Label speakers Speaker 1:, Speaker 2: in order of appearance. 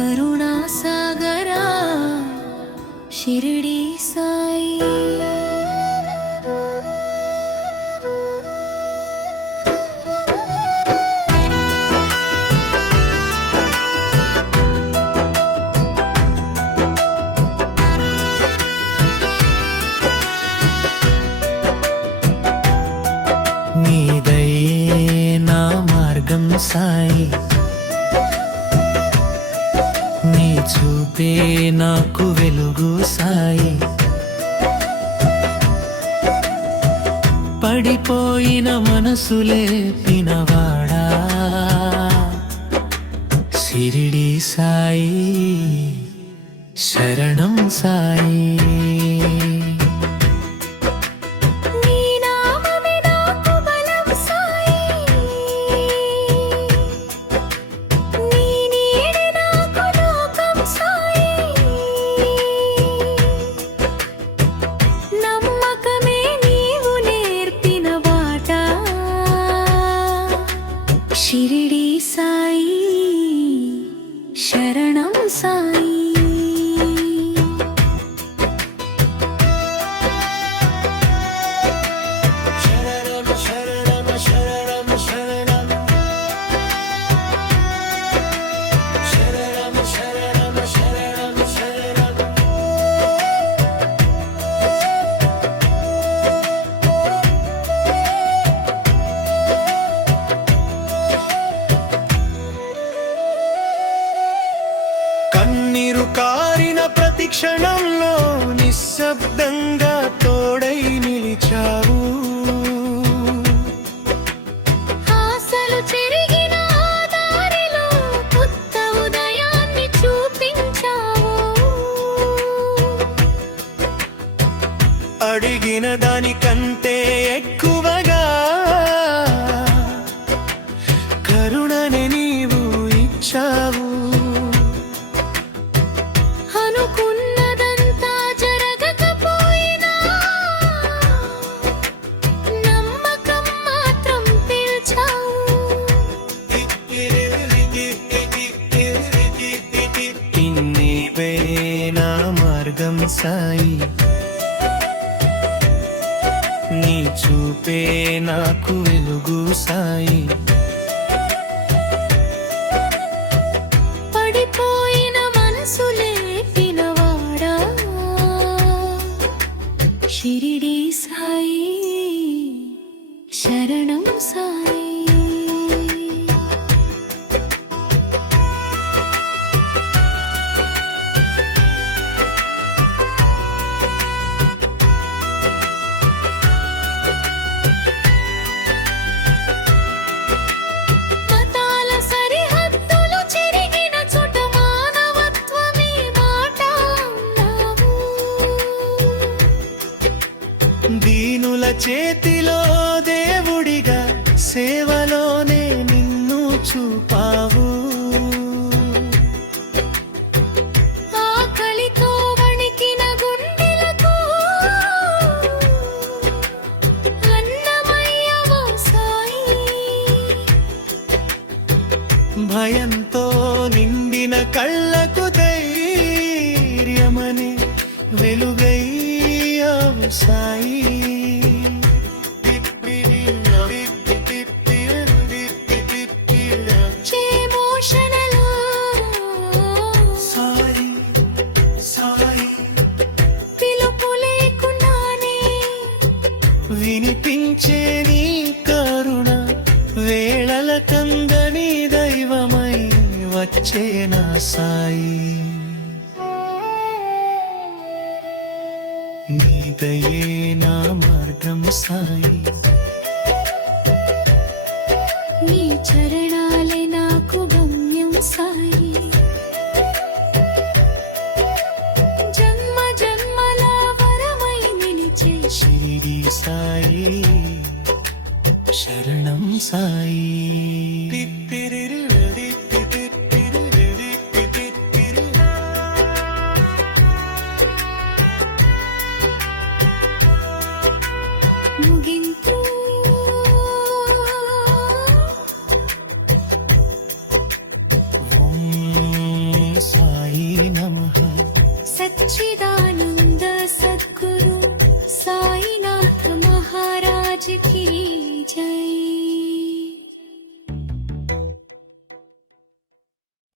Speaker 1: करुणासागरा शिर्डि साई। చూపే నాకు వెలుగు సాయి. పడిపోయిన మనసులే పినవాడా. సిరిడి సాయి శరణం సాయి. క్షణంలో నిశ్శబ్దంగా తోడై నిలిచావు.
Speaker 2: ఆశలు చెరిగిన ఆ దారిలో కొత్త ఉదయాన్ని చూపించావు.
Speaker 1: అడిగిన దానికంటే ఎక్కువగా కరుణని సాయి. నీ చూపే నాకు వెలుగు సాయి.
Speaker 2: పడిపోయిన మనసు పినవాడా షిరిడి సాయి శరణం సాయి.
Speaker 1: చేతిలో దేవుడిగా సేవలోనే నిన్ను చూపావు. భయంతో నిండిన కళ్ళకు ధైర్యమని వెలుగయ్యావు సాయి వచ్చే నా సాయి నీదయే నా మార్గం సాయి.
Speaker 2: నీ చరణాలే నాకు గమ్యం సాయి. జన్మ జన్మల వరమై నిలిచే
Speaker 1: షిరిడి సాయి శరణం సాయి.